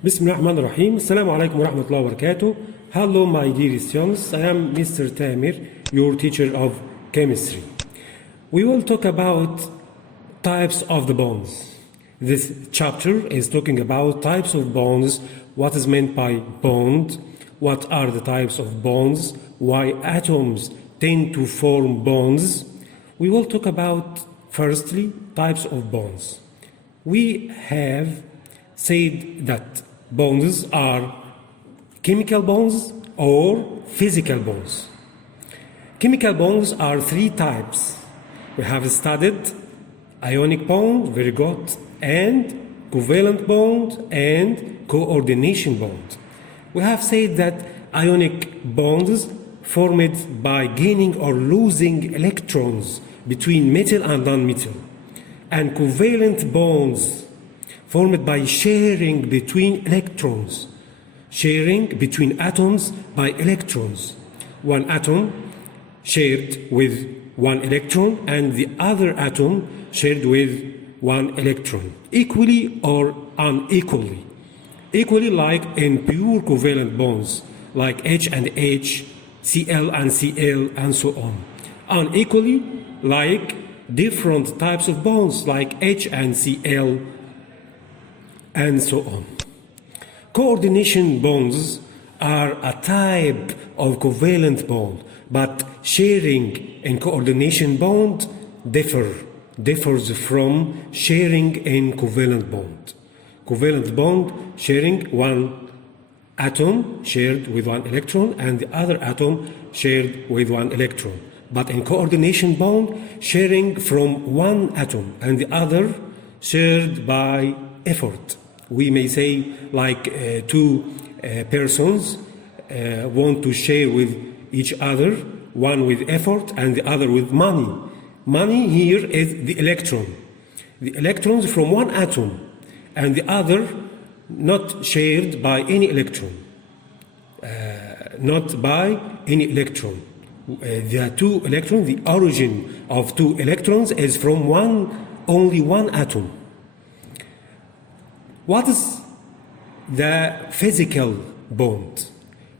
Bismillah ar-Rahman ar-Rahim. Assalamu alaikum wa rahmatullahi wa barakatuh. Hello, my dear students. I am Mr. Tamir, your teacher of chemistry. We will talk about types of the bonds. This chapter is talking about types of bonds, what is meant by bond, what are the types of bonds, why atoms tend to form bonds. We will talk about, firstly, types of bonds. We have said that bonds are chemical bonds or physical bonds. Chemical bonds are three types. We have studied ionic bond, very good, and covalent bond and coordination bond. We have said that ionic bonds formed by gaining or losing electrons between metal and non-metal, and covalent bonds formed by sharing between electrons, sharing between atoms by electrons. One atom shared with one electron and the other atom shared with one electron, equally or unequally. Equally, like in pure covalent bonds, like H and H, Cl and Cl, and so on. Unequally, like different types of bonds, like H and Cl, and so on. Coordination bonds are a type of covalent bond, but sharing in coordination bond differs from sharing in covalent bond. Covalent bond sharing one atom shared with one electron and the other atom shared with one electron. But in coordination bond, sharing from one atom and the other shared by effort. We may say like two persons want to share with each other, one with effort and the other with money. Money here is the electron. The electrons from one atom and the other not shared by any electron. Not by any electron. The two electrons, the origin of two electrons is from only one atom. What is the physical bond?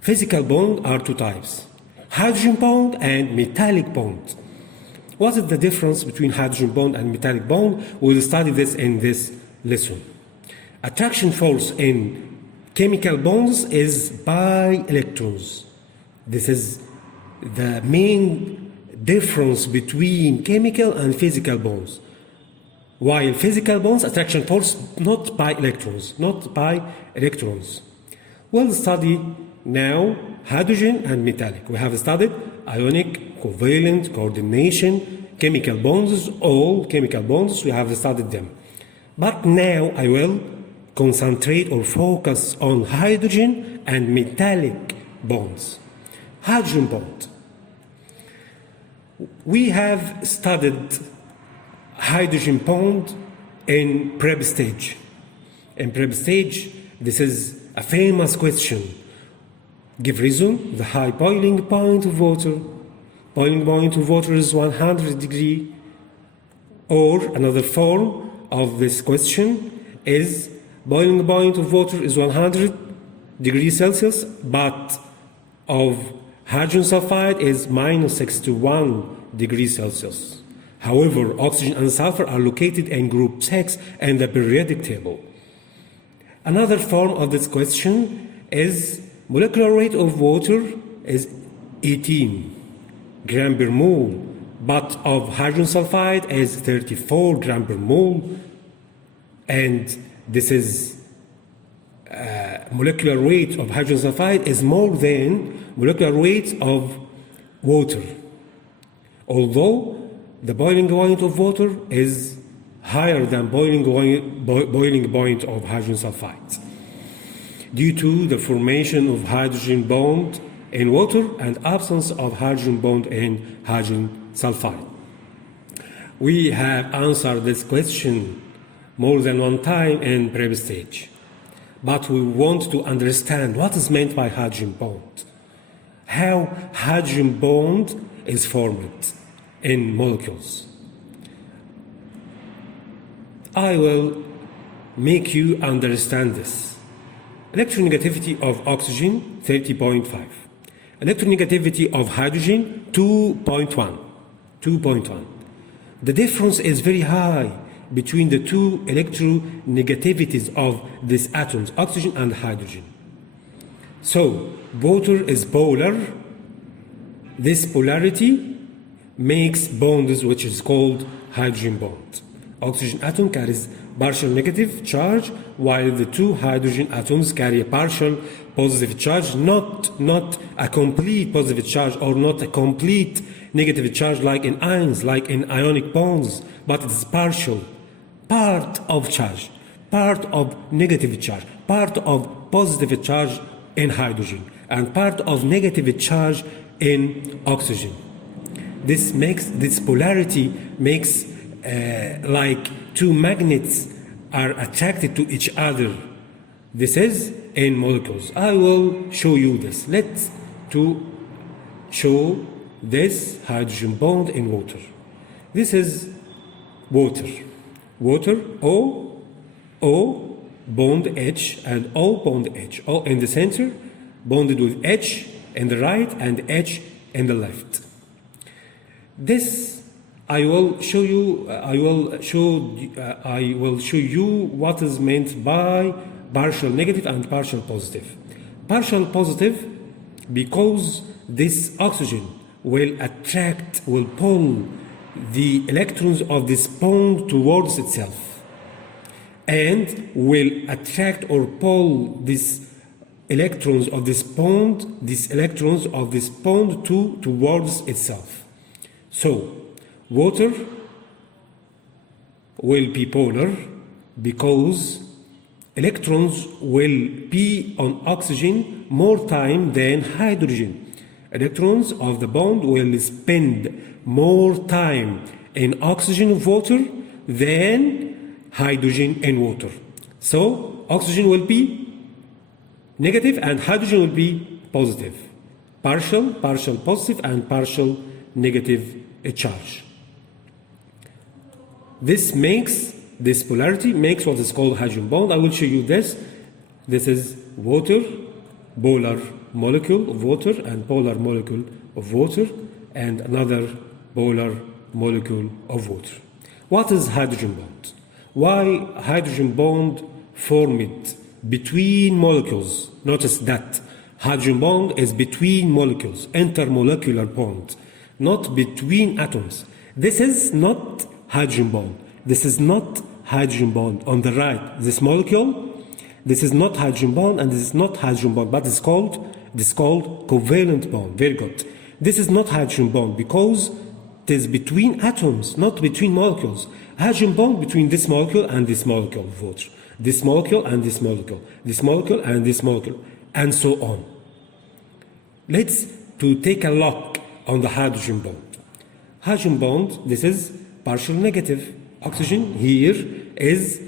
Physical bond are two types, hydrogen bond and metallic bond. What is the difference between hydrogen bond and metallic bond? We'll study this in this lesson. Attraction force in chemical bonds is by electrons. This is the main difference between chemical and physical bonds. While physical bonds, attraction force not by electrons. We'll study now hydrogen and metallic. We have studied ionic, covalent, coordination, chemical bonds, all chemical bonds, we have studied them. But now I will concentrate or focus on hydrogen and metallic bonds. Hydrogen bond. We have studied hydrogen bond in prep stage. In prep stage, this is a famous question. Give reason, the high boiling point of water. Boiling point of water is 100 degrees. Or another form of this question is boiling point of water is 100 degrees Celsius, but of hydrogen sulfide is minus 61 degrees Celsius. However, oxygen and sulfur are located in group 6 in the periodic table. Another form of this question is molecular weight of water is 18 gram per mole, but of hydrogen sulfide is 34 gram per mole, and this is molecular weight of hydrogen sulfide is more than molecular weight of water, although the boiling point of water is higher than boiling point of hydrogen sulfide due to the formation of hydrogen bond in water and absence of hydrogen bond in hydrogen sulfide. We have answered this question more than one time in prep stage, but we want to understand what is meant by hydrogen bond, how hydrogen bond is formed in molecules. I will make you understand this. Electronegativity of oxygen 30.5. Electronegativity of hydrogen 2.1. 2.1. The difference is very high between the two electronegativities of these atoms, oxygen and hydrogen. So, water is polar. This polarity makes bonds which is called hydrogen bond. Oxygen atom carries partial negative charge while the two hydrogen atoms carry a partial positive charge, not a complete positive charge or not a complete negative charge like in ions, like in ionic bonds, but it's partial, part of charge, part of negative charge, part of positive charge in hydrogen, and part of negative charge in oxygen. This polarity makes like two magnets are attracted to each other. This is in molecules. I will show you this. Let's show this hydrogen bond in water. This is water. Water, O bond H and O bond H. O in the center, bonded with H in the right and H in the left. This I will show you. I will show you what is meant by partial negative and partial positive. Partial positive because this oxygen will pull the electrons of this bond towards itself, and will attract or pull these electrons of this bond, towards itself. So, water will be polar because electrons will be on oxygen more time than hydrogen. Electrons of the bond will spend more time in oxygen of water than hydrogen in water. So oxygen will be negative and hydrogen will be positive. Partial positive and partial negative charge. This polarity makes what is called hydrogen bond. I will show you this. This is water, polar molecule of water and polar molecule of water, and another polar molecule of water. What is hydrogen bond? Why hydrogen bond formed between molecules? Notice that hydrogen bond is between molecules, intermolecular bond, not between atoms. This is not hydrogen bond. This is not hydrogen bond on the right. This molecule, this is not hydrogen bond and this is not hydrogen bond, but it's called covalent bond. Very good. This is not hydrogen bond because it is between atoms, not between molecules. Hydrogen bond between this molecule and this molecule of water, this molecule and this molecule, this molecule and this molecule, and so on. Let's take a look on the hydrogen bond. Hydrogen bond, this is partial negative. Oxygen here is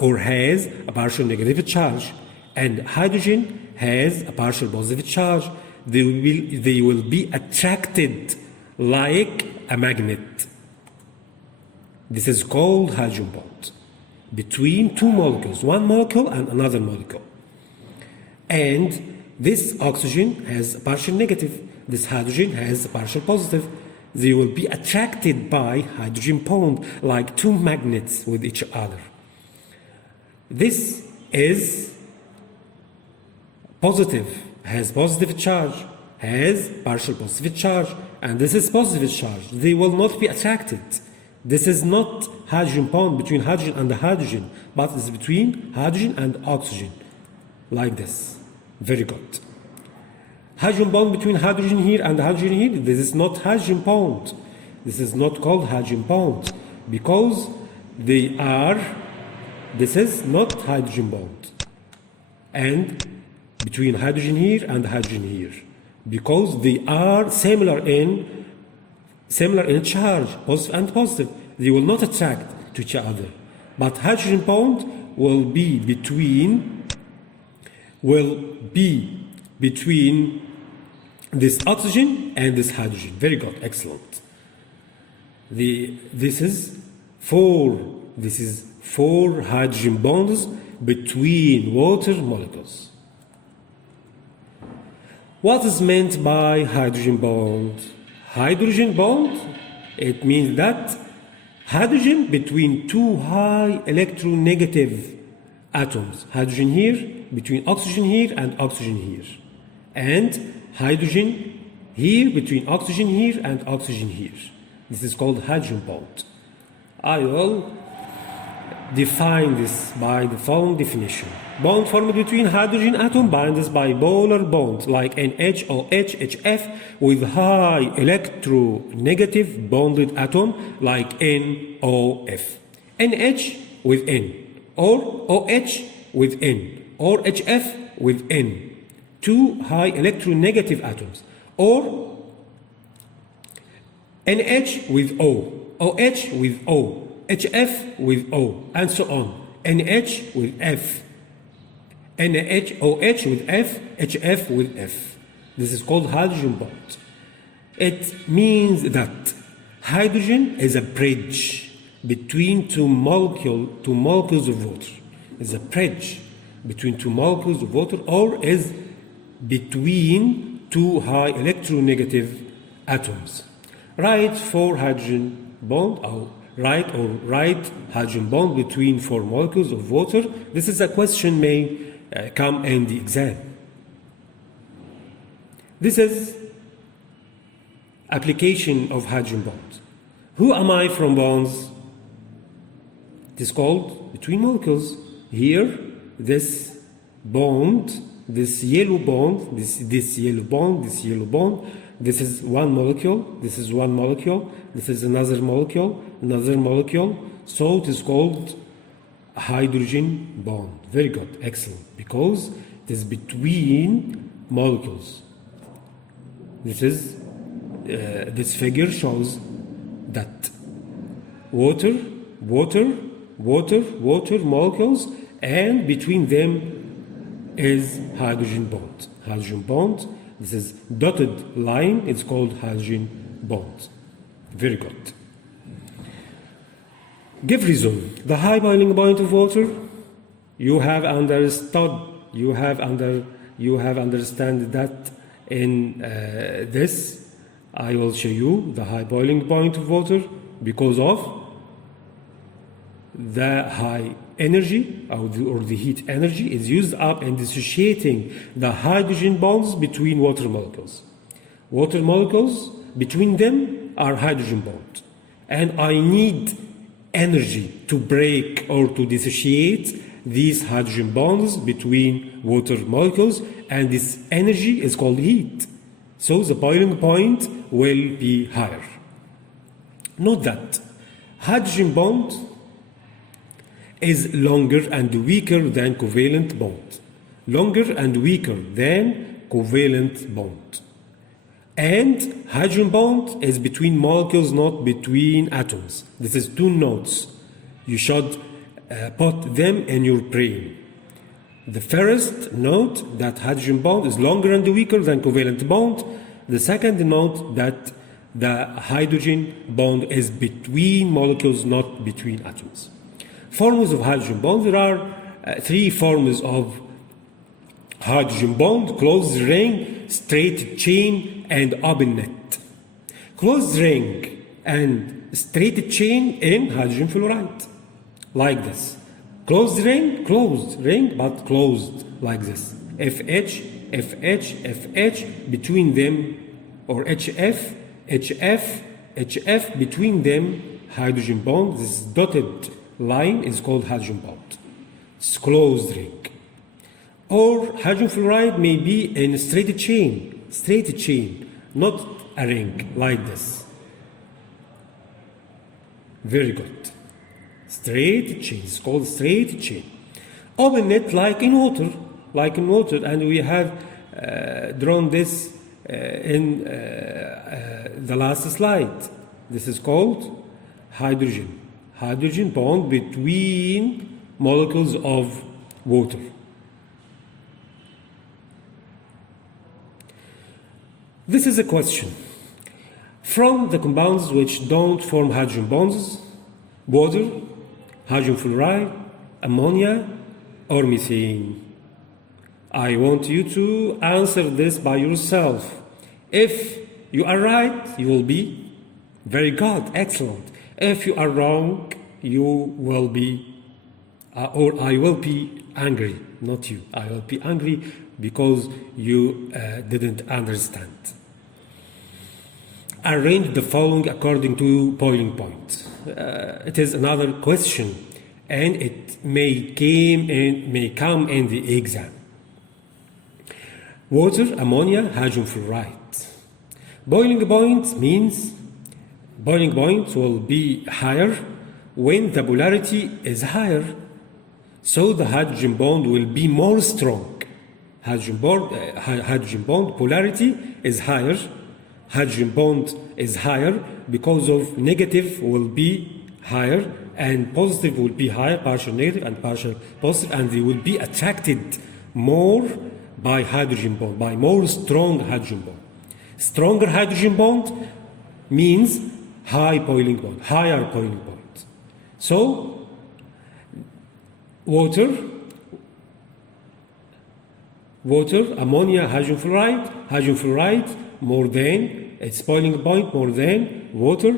or has a partial negative charge, and hydrogen has a partial positive charge. They will be attracted like a magnet. This is called hydrogen bond between two molecules, one molecule and another molecule. And this oxygen has a partial negative. This hydrogen has a partial positive. They will be attracted by hydrogen bond like two magnets with each other. This is positive, has positive charge, has partial positive charge, and this is positive charge. They will not be attracted. This is not hydrogen bond between hydrogen and hydrogen, but it's between hydrogen and oxygen, like this. Very good. Hydrogen bond between hydrogen here and hydrogen here, this is not hydrogen bond. This is not called hydrogen bond because this is not hydrogen bond. And between hydrogen here and hydrogen here, because they are similar in charge, positive and positive. They will not attract to each other. But hydrogen bond will be between this oxygen and this hydrogen. Very good, excellent. This is four hydrogen bonds between water molecules. What is meant by hydrogen bond? Hydrogen bond, it means that hydrogen between two high electronegative atoms. Hydrogen here, between oxygen here and oxygen here. And hydrogen here, between oxygen here and oxygen here. This is called hydrogen bond. I will define this by the following definition. Bond formed between hydrogen atom binds by polar bonds like NH, OH, HF with high electronegative bonded atom like NOF. NH with N, or OH with N, or HF with N. Two high electronegative atoms. Or NH with O, OH with O, HF with O, and so on. NH with F, NH, OH with F, HF with F. This is called hydrogen bond. It means that hydrogen is a bridge between two molecules of water. It's a bridge between two molecules of water, or is between two high electronegative atoms. Write for hydrogen bond, or write hydrogen bond between four molecules of water. This is a question may come in the exam. This is application of hydrogen bond. Who am I from bonds? It is called between molecules. Here, this bond, this yellow bond, this yellow bond, this yellow bond, this is one molecule, this is one molecule, this is another molecule, another molecule. So it is called hydrogen bond. Very good, excellent, because it is between molecules. This figure shows that water molecules, and between them is hydrogen bond. Hydrogen bond, this is dotted line, it's called hydrogen bond. Very good. Give reason. The high boiling point of water, you have understood, you have understand that in this. I will show you the high boiling point of water because of the high energy or the heat energy is used up in dissociating the hydrogen bonds between water molecules. Water molecules, between them are hydrogen bonds. And I need energy to break or to dissociate these hydrogen bonds between water molecules, and this energy is called heat. So the boiling point will be higher. Note that hydrogen bond is longer and weaker than covalent bond. Longer and weaker than covalent bond. And hydrogen bond is between molecules, not between atoms. This is two notes. You should put them in your brain. The first note that hydrogen bond is longer and weaker than covalent bond. The second note that the hydrogen bond is between molecules, not between atoms. Forms of hydrogen bond. There are three forms of hydrogen bond: closed ring, straight chain, and open net. Closed ring and straight chain in hydrogen fluoride, like this. Closed ring, but closed, like this. FH, FH, FH, between them, or HF, HF, HF, between them, hydrogen bond. This dotted line is called hydrogen bond. It's closed ring. Or hydrogen fluoride may be in a straight chain, not a ring, like this. Very good. Straight chain, it's called straight chain. Open net, like in water, and we have drawn this in the last slide. This is called hydrogen bond between molecules of water. This is a question. From the compounds which don't form hydrogen bonds, water, hydrogen fluoride, ammonia, or methane, I want you to answer this by yourself. If you are right, you will be very good, excellent. If you are wrong, you will be, or I will be angry, not you. I will be angry because you didn't understand. Arrange the following according to boiling point. It is another question, and it may come in the exam. Water, ammonia, hydrogen fluoride. Boiling point means boiling point will be higher when the polarity is higher, so the hydrogen bond will be more strong. Hydrogen bond polarity is higher. Hydrogen bond is higher because of negative will be higher and positive will be higher, partial negative and partial positive, and they will be attracted more by hydrogen bond, by more strong hydrogen bond. Stronger hydrogen bond means high boiling point, higher boiling point. So, water, ammonia, hydrogen fluoride more than its boiling point more than water,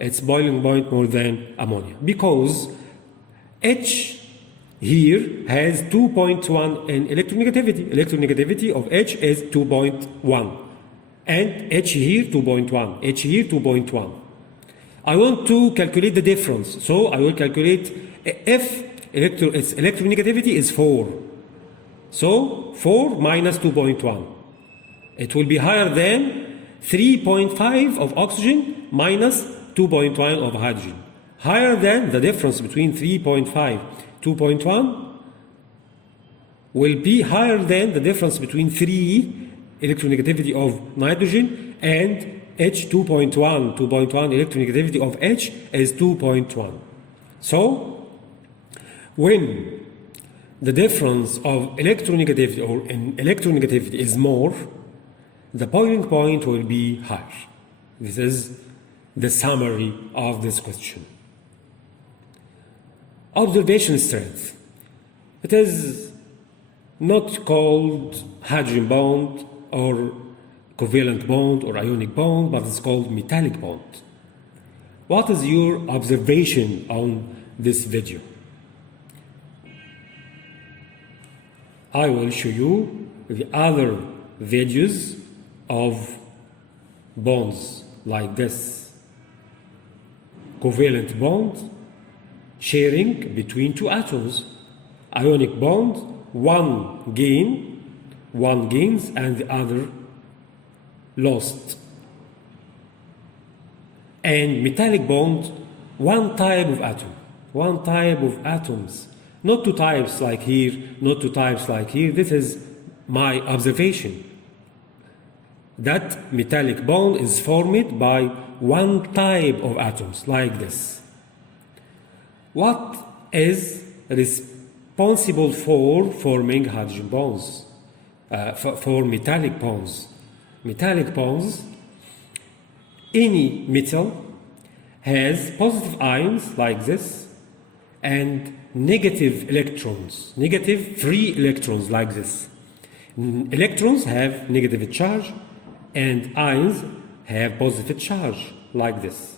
its boiling point more than ammonia. Because H here has 2.1 in electronegativity. Electronegativity of H is 2.1. And H here 2.1, H here 2.1. I want to calculate the difference. So I will calculate if its electronegativity is 4. So 4 minus 2.1. It will be higher than 3.5 of oxygen minus 2.1 of hydrogen. Higher than the difference between 3.5, 2.1 will be higher than the difference between 3 electronegativity of nitrogen and H 2.1. 2.1 electronegativity of H is 2.1. So when the difference of electronegativity or in electronegativity is more, the boiling point will be higher. This is the summary of this question. Observation strength. It is not called hydrogen bond or covalent bond or ionic bond, but it's called metallic bond. What is your observation on this video? I will show you the other videos of bonds like this. Covalent bond, sharing between two atoms. Ionic bond, one gains and the other lost. And metallic bond, one type of atoms. Not two types like here, not two types like here. This is my observation. That metallic bond is formed by one type of atoms like this. What is responsible for forming hydrogen bonds? For metallic bonds? Metallic bonds, any metal has positive ions like this and negative electrons, negative free electrons like this. Electrons have negative charge and ions have positive charge like this.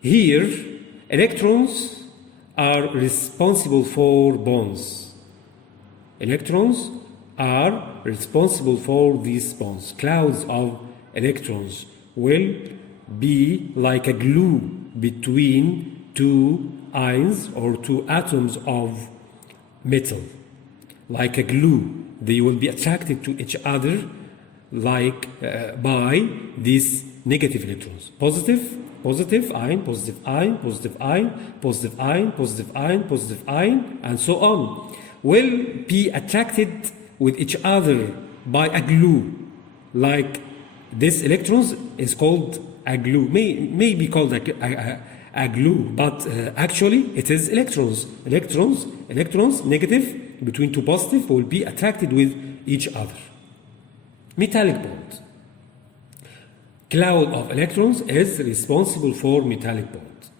Here, electrons are responsible for bonds. Electrons are responsible for these bonds. Clouds of electrons will be like a glue between two ions or two atoms of metal. Like a glue, they will be attracted to each other like by these negative electrons. Positive ion, positive ion, positive ion, positive ion, positive ion, positive ion, and so on, will be attracted with each other by a glue. Like this electrons is called a glue, may be called a glue, but actually it is electrons. Electrons, negative between two positive, will be attracted with each other. Metallic bond. Cloud of electrons is responsible for metallic bond.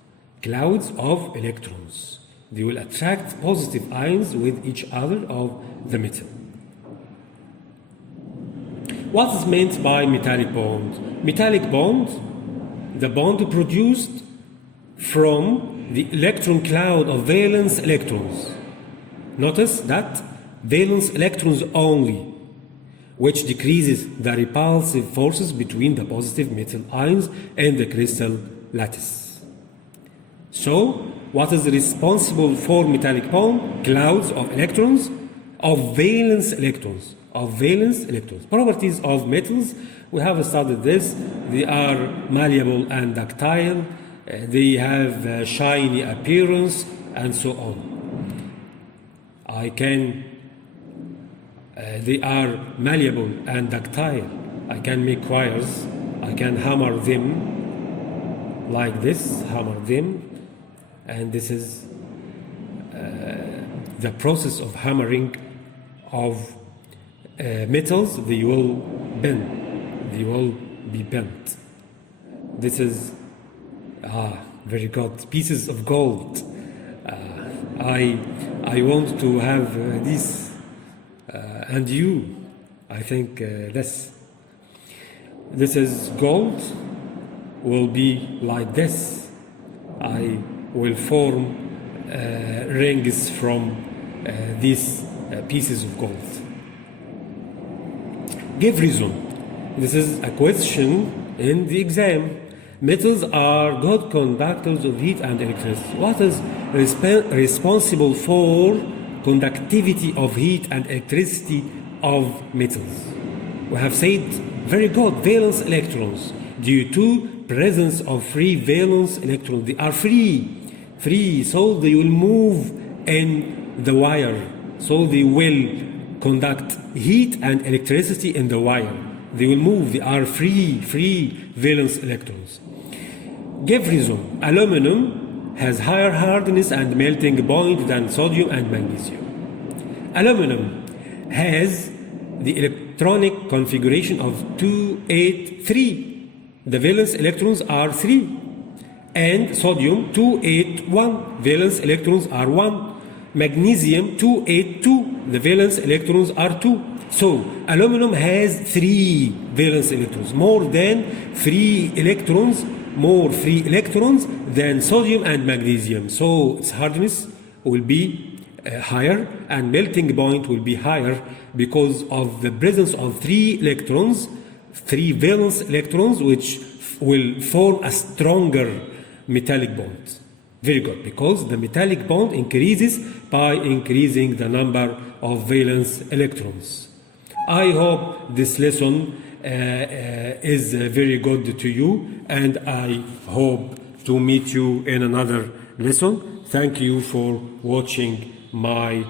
Clouds of electrons. They will attract positive ions with each other of the metal. What is meant by metallic bond? Metallic bond, the bond produced from the electron cloud of valence electrons. Notice that valence electrons only, which decreases the repulsive forces between the positive metal ions and the crystal lattice. So, what is responsible for metallic bond? Clouds of electrons, of valence electrons. Properties of metals, we have studied this. They are malleable and ductile. They have shiny appearance and so on. They are malleable and ductile. I can make wires. I can hammer them like this, and this is the process of hammering of metals. They will bend. They will be bent. This is very good. Pieces of gold. I want to have this, and you. I think this is gold. Will be like this. I will form rings from these pieces of gold. Give reason. This is a question in the exam. Metals are good conductors of heat and electricity. What is responsible for conductivity of heat and electricity of metals? We have said very good, valence electrons. Due to presence of free valence electrons, they are free, so they will move in the wire. So they will conduct heat and electricity in the wire. They will move. They are free valence electrons. Give reason. Aluminum has higher hardness and melting point than sodium and magnesium. Aluminum has the electronic configuration of 283. The valence electrons are 3. And sodium 281. Valence electrons are 1. Magnesium 282. The valence electrons are 2. So aluminum has 3 valence electrons, more free electrons than sodium and magnesium. So its hardness will be higher and melting point will be higher because of the presence of 3 valence electrons, which will form a stronger metallic bond. Very good, because the metallic bond increases by increasing the number of valence electrons. I hope this lesson is very good to you, and I hope to meet you in another lesson. Thank you for watching my